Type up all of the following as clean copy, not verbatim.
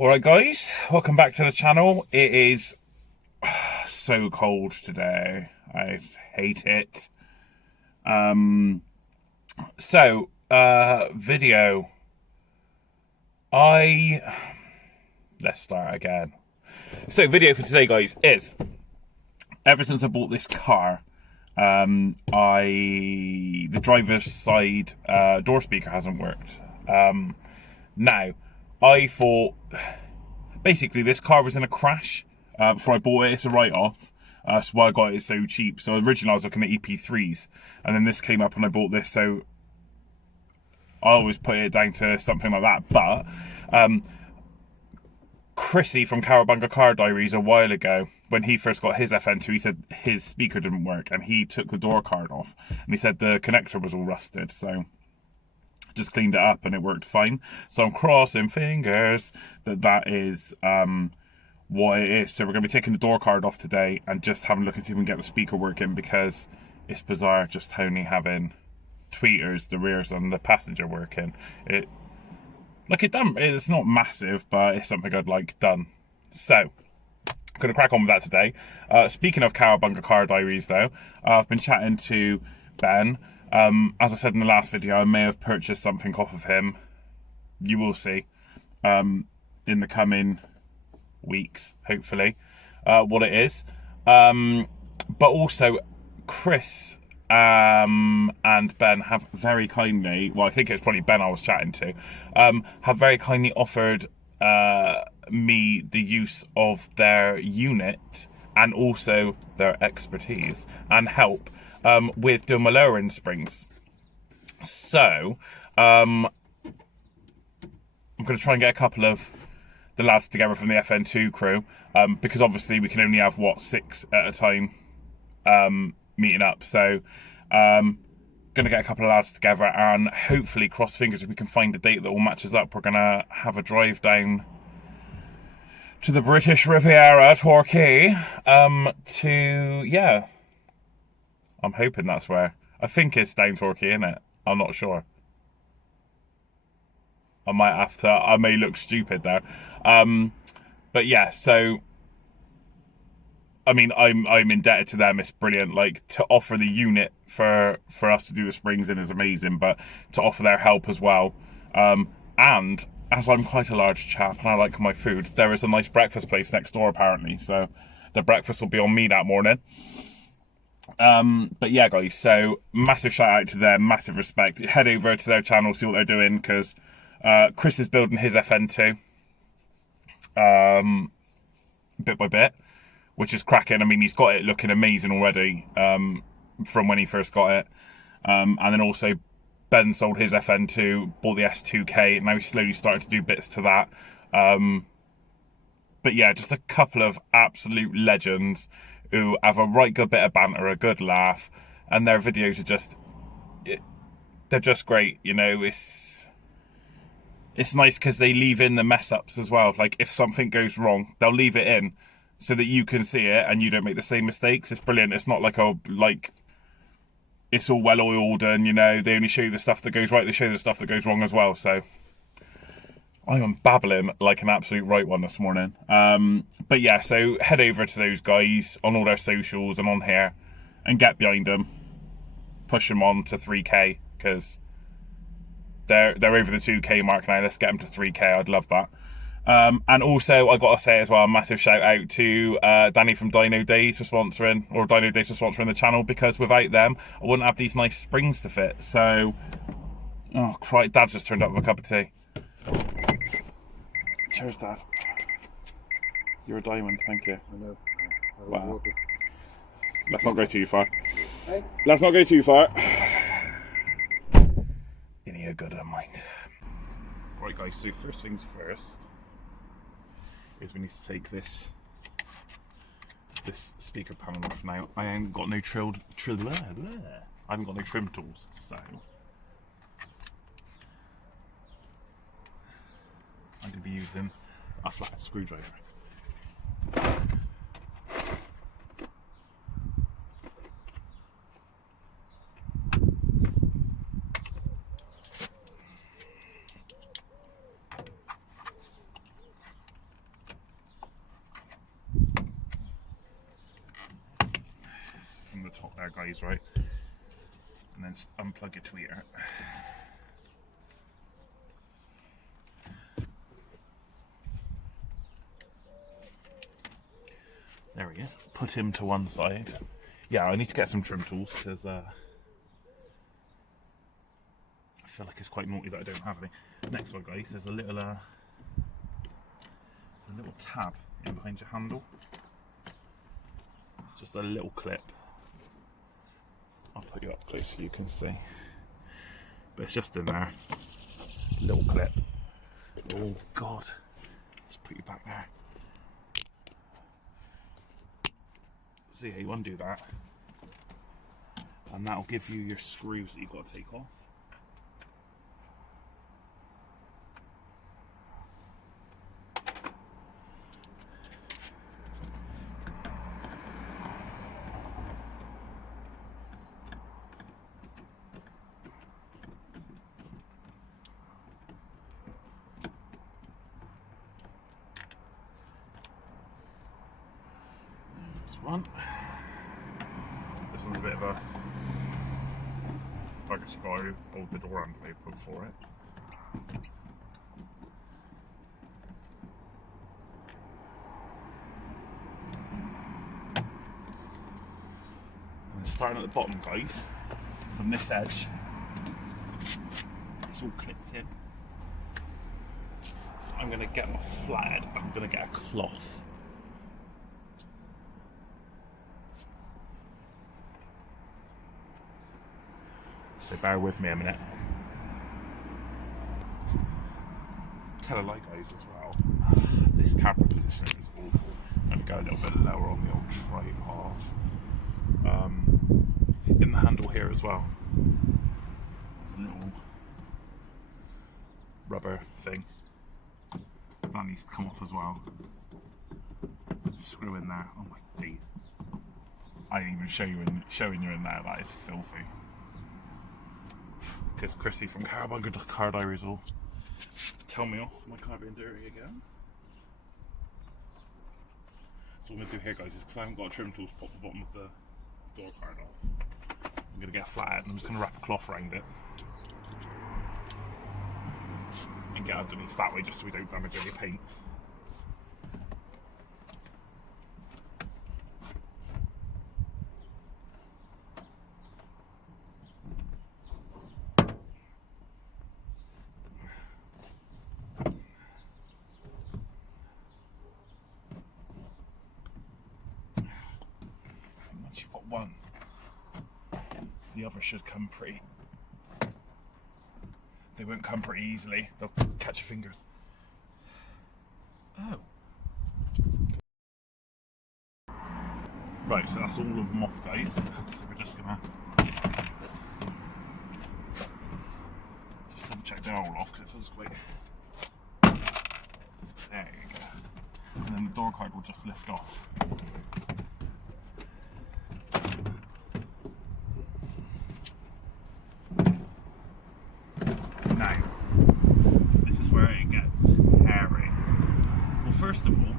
Alright guys, welcome back to the channel. It is so cold today. I hate it. Video. Let's start again. So video for today guys is, ever since I bought this car, the driver's side door speaker hasn't worked. Now, I thought, basically this car was in a crash before I bought it. It's a write-off. That's why I got it so cheap. So originally I was looking at EP3s, and then this came up and I bought this, so I always put it down to something like that. But Chrissy from Cowabunga Car Diaries a while ago, when he first got his fn2, he said his speaker didn't work, and he took the door card off, and he said the connector was all rusted, so just cleaned it up and it worked fine. So I'm crossing fingers that is what it is. So we're going to be taking the door card off today and just having a look and see if we can get the speaker working, because it's bizarre just only having tweeters, the rears and the passenger working. It's not massive, but it's something I'd like done. So I'm going to crack on with that today. Speaking of Cowabunga Car Diaries though, I've been chatting to Ben. As I said in the last video, I may have purchased something off of him. You will see in the coming weeks, hopefully, what it is. But also, Chris and Ben have very kindly, well, I think it's probably Ben I was chatting to, have very kindly offered me the use of their unit and also their expertise and help with doing my lowering springs. So I'm going to try and get a couple of the lads together from the fn2 crew, because obviously we can only have 6 at a time meeting up. So going to get a couple of lads together and hopefully, cross fingers, if we can find a date that all matches up, we're going to have a drive down to the British Riviera, Torquay, I'm hoping that's where. I think it's down Torquay, innit? I'm not sure. I might have to. I may look stupid there. But yeah, so I mean, I'm indebted to them. It's brilliant. Like, to offer the unit for us to do the springs in is amazing, but to offer their help as well. And as I'm quite a large chap and I like my food, there is a nice breakfast place next door apparently. So the breakfast will be on me that morning. But yeah guys, so massive shout out to them, massive respect. Head over to their channel, see what they're doing, because Chris is building his fn2 bit by bit, which is cracking. I mean, he's got it looking amazing already from when he first got it, and then also Ben sold his fn2, bought the S2K, and now he's slowly starting to do bits to that. But yeah, just a couple of absolute legends who have a right good bit of banter, a good laugh, and their videos are they're just great, you know. It's nice because they leave in the mess ups as well. Like, if something goes wrong, they'll leave it in so that you can see it and you don't make the same mistakes. It's brilliant. It's not like it's all well oiled and, you know, they only show you the stuff that goes right, they show you the stuff that goes wrong as well. So I am babbling like an absolute right one this morning. But yeah, so head over to those guys on all their socials and on here and get behind them. Push them on to 3K, because they're over the 2K mark now. Let's get them to 3K. I'd love that. And also, I got to say as well, a massive shout out to Danny from Dino Days for sponsoring, or Dino Days for sponsoring the channel, because without them, I wouldn't have these nice springs to fit. So, oh, Christ, Dad's just turned up with a cup of tea. Cheers, Dad. You're a diamond, thank you. I know. Wow. Let's not go too far. Hey? Let's not go too far. You need a good mind. Right guys, so first things first is we need to take this speaker panel off now. I haven't got no I haven't got no trim tools, so I'm going to be using a flat screwdriver. the top there, guys, right? And then unplug your tweeter. There he is. Put him to one side. Yeah, I need to get some trim tools because I feel like it's quite naughty that I don't have any. Next one, guys, there's a little tab in behind your handle. It's just a little clip. I'll put you up close so you can see. But it's just in there. Little clip. Oh God. Let's put you back there. So yeah, you undo that. And that'll give you your screws that you've got to take off. One. This one's a bit of a like a screw, hold the door handle open for it. And starting at the bottom, guys, from this edge, it's all clipped in. So I'm going to get my flathead, I'm going to get a cloth. So bear with me a minute. Tell a lie, guys, as well. This camera positioning is awful. I'm going to go a little bit lower on the old tripod. In the handle here as well, there's a little rubber thing. That needs to come off as well. Screw in there. Oh my days. I didn't even showing you in there. That is filthy. Because Chrissy from Cowabunga Car Diaries will tell me off my car being dirty again. So what I'm going to do here, guys, is because I haven't got a trim tool to pop the bottom of the door card off, I'm going to get a flathead and I'm just going to wrap a cloth around it and get underneath that way just so we don't damage any paint. You've got one, the other should come pretty. They won't come pretty easily, they'll catch your fingers. Oh. Right, so that's all of them off, guys. So we're just gonna double check they're all off because it feels quite. There you go. And then the door card will just lift off. Now, this is where it gets hairy. Well, first of all,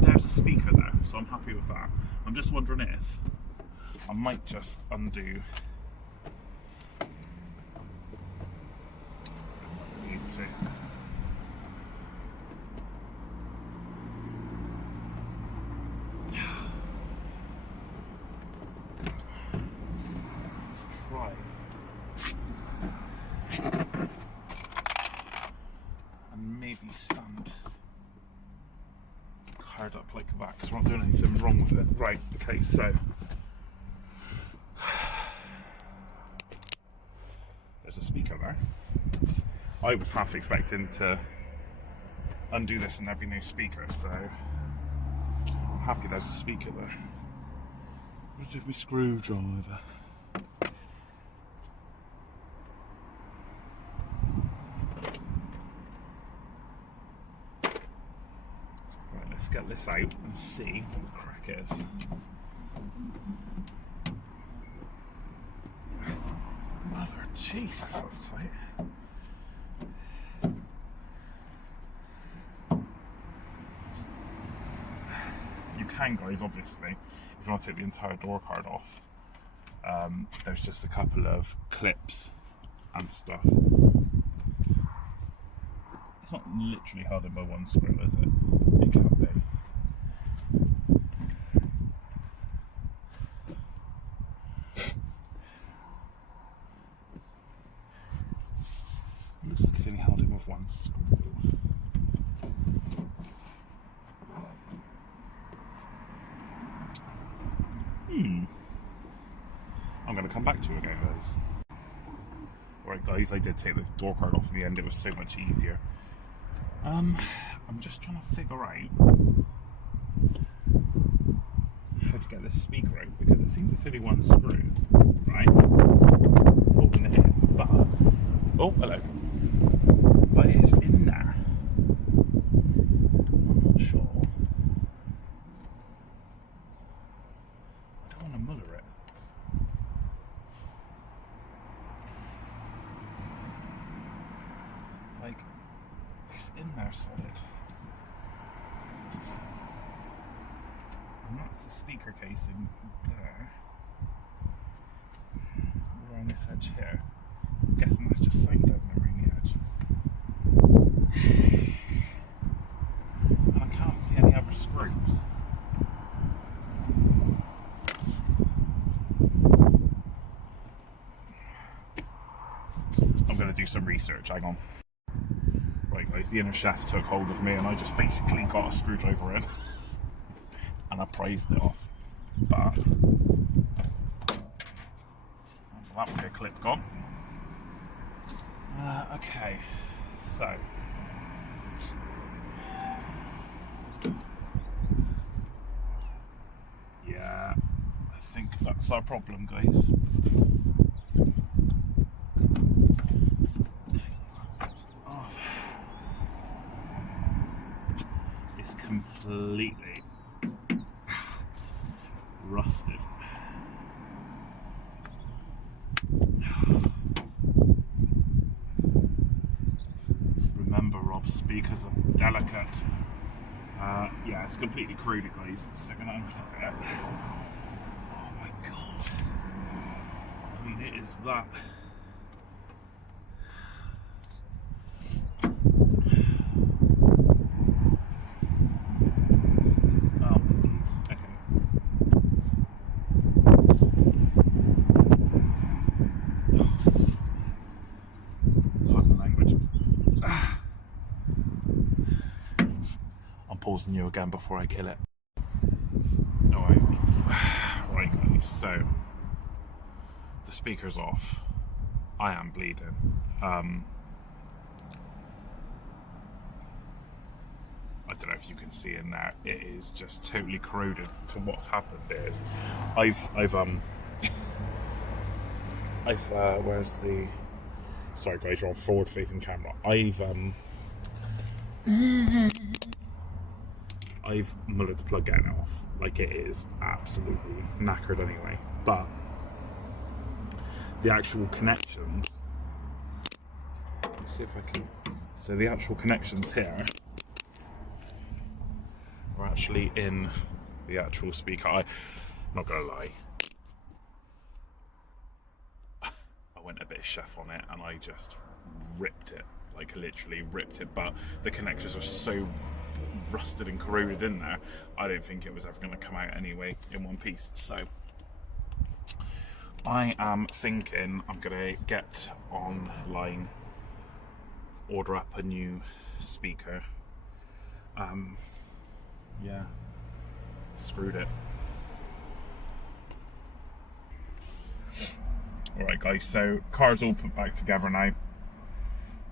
there's a speaker there, so I'm happy with that. I'm just wondering if I might just undo. Try. And maybe stand hard up like that because we're not doing anything wrong with it. Right, okay, so there's a speaker there. I was half expecting to undo this and there'd be no speaker, so I'm happy there's a speaker there. I'm gonna do my screwdriver. Right, let's get this out and see what the crack is. Mother Jesus, that's tight. You can, guys, obviously, if you want to take the entire door card off, There's just a couple of clips and stuff. It's not literally held in by one screw, is it? It can't be. It looks like it's only held in with one screw. I'm going to come back to you again, guys. Alright guys, I did take the door card off in the end, it was so much easier. I'm just trying to figure out how to get this speaker out, because it seems it's only one screw, right? Holding it in, but... Oh, hello. But it's in there. I'm not sure. I don't want to muller it. Like, it's in there solid. And that's the speaker casing there. Around this edge here. So I'm guessing that's just sound deadener around the edge. And I can't see any other screws. I'm going to do some research, hang on. Right guys, the inner shaft took hold of me and I just basically got a screwdriver in and I prized it off. But that would be a clip gone. Okay, so yeah, I think that's our problem, guys. It's completely rusted. Remember, Rob, speakers are delicate. Yeah, it's completely corroded, guys. So I'm going to unclip it. Oh my god. I mean, it is that. Oh my days. Okay. Pardon the language. I'm pausing you again before I kill it. Alright. Right guys, so the speaker's off. I am bleeding. I don't know if you can see in there, it is just totally corroded. So what's happened is where's the, sorry guys, you're on forward facing camera. I've mullered the plug getting off. Like, it is absolutely knackered anyway. But the actual connections, let's see if I can, so the actual connections here are actually in the actual speaker. I'm not gonna lie, I went a bit chef on it and I just ripped it, like literally ripped it, but the connectors are so rusted and corroded in there, I don't think it was ever going to come out anyway in one piece. So I am thinking I'm going to get online, order up a new speaker. Yeah, screwed it. Alright guys, so car's all put back together now.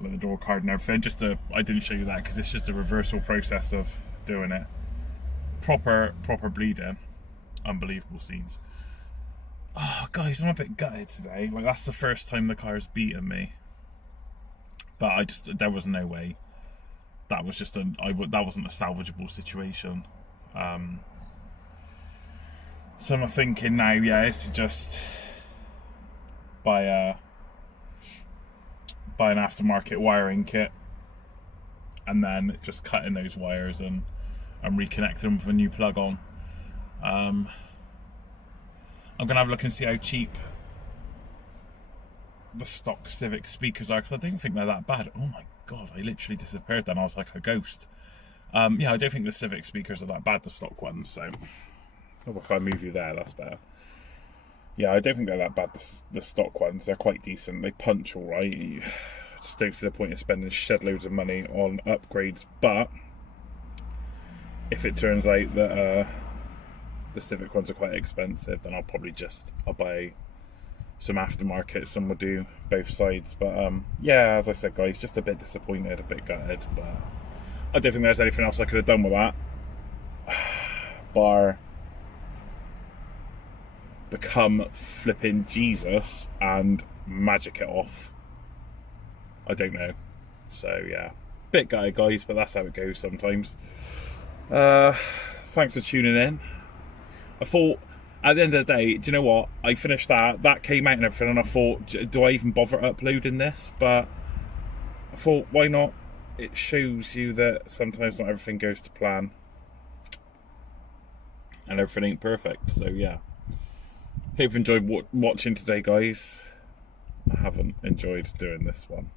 With the door card and everything. I didn't show you that because it's just a reversal process of doing it. Proper bleeding. Unbelievable scenes. Oh guys, I'm a bit gutted today. Like, that's the first time the car's beaten me. But there was no way. That was just that wasn't a salvageable situation. So I'm thinking now, yeah, is to just buy an aftermarket wiring kit and then just cut in those wires and reconnect them with a new plug on. I'm I'm going to have a look and see how cheap the stock Civic speakers are, because I don't think they're that bad. Oh my god, I literally disappeared then. I was like a ghost. Yeah, I don't think the Civic speakers are that bad, the stock ones, so... Oh, if I move you there, that's better. Yeah, I don't think they're that bad, the stock ones. They're quite decent. They punch all right. You just don't see the point of spending shed loads of money on upgrades, but if it turns out that the Civic ones are quite expensive, then I'll buy some aftermarket. Some will do both sides, but yeah, as I said, guys, just a bit disappointed, a bit gutted, but I don't think there's anything else I could have done with that bar become flipping Jesus and magic it off. I don't know. So yeah, bit gutted, guys, but that's how it goes sometimes. Thanks for tuning in. I thought, at the end of the day, do you know what? I finished that came out and everything, and I thought, do I even bother uploading this? But I thought, why not? It shows you that sometimes not everything goes to plan, and everything ain't perfect. So yeah, hope you enjoyed watching today, guys. I haven't enjoyed doing this one,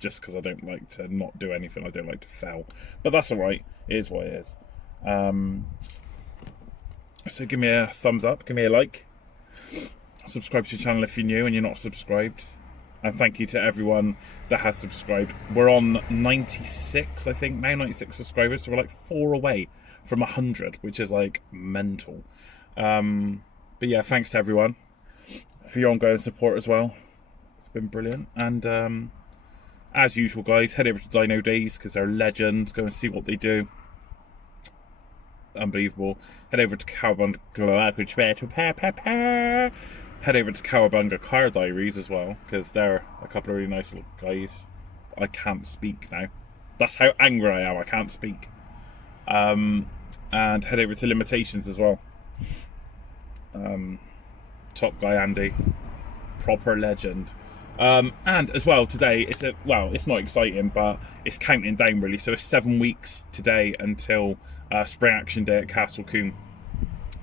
just because I don't like to not do anything. I don't like to fail, but that's alright. It is what it is. So give me a thumbs up, give me a like, subscribe to the channel if you're new and you're not subscribed, and thank you to everyone that has subscribed. We're on 96, I think now, 96 subscribers, so we're like 4 away from 100, which is like mental. But yeah, thanks to everyone for your ongoing support as well. It's been brilliant. And as usual, guys, head over to Dino Days because they're legends. Go and see what they do. Unbelievable. Head over to Cowabunga Car Diaries as well, because they're a couple of really nice little guys. I can't speak now. That's how angry I am. I can't speak. And head over to Limitations as well. Top guy Andy, proper legend. And as well today, it's not exciting, but it's counting down really. So it's 7 weeks today until Spring Action Day at Castle Combe,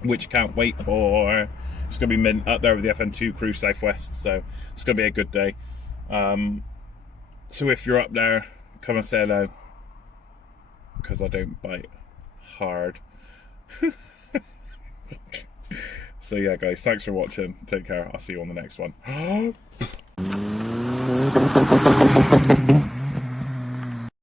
which can't wait for. It's going to be mint up there with the fn2 crew southwest, so it's going to be a good day. So if you're up there, come and say hello, because I don't bite hard. So yeah, guys, thanks for watching. Take care. I'll see you on the next one.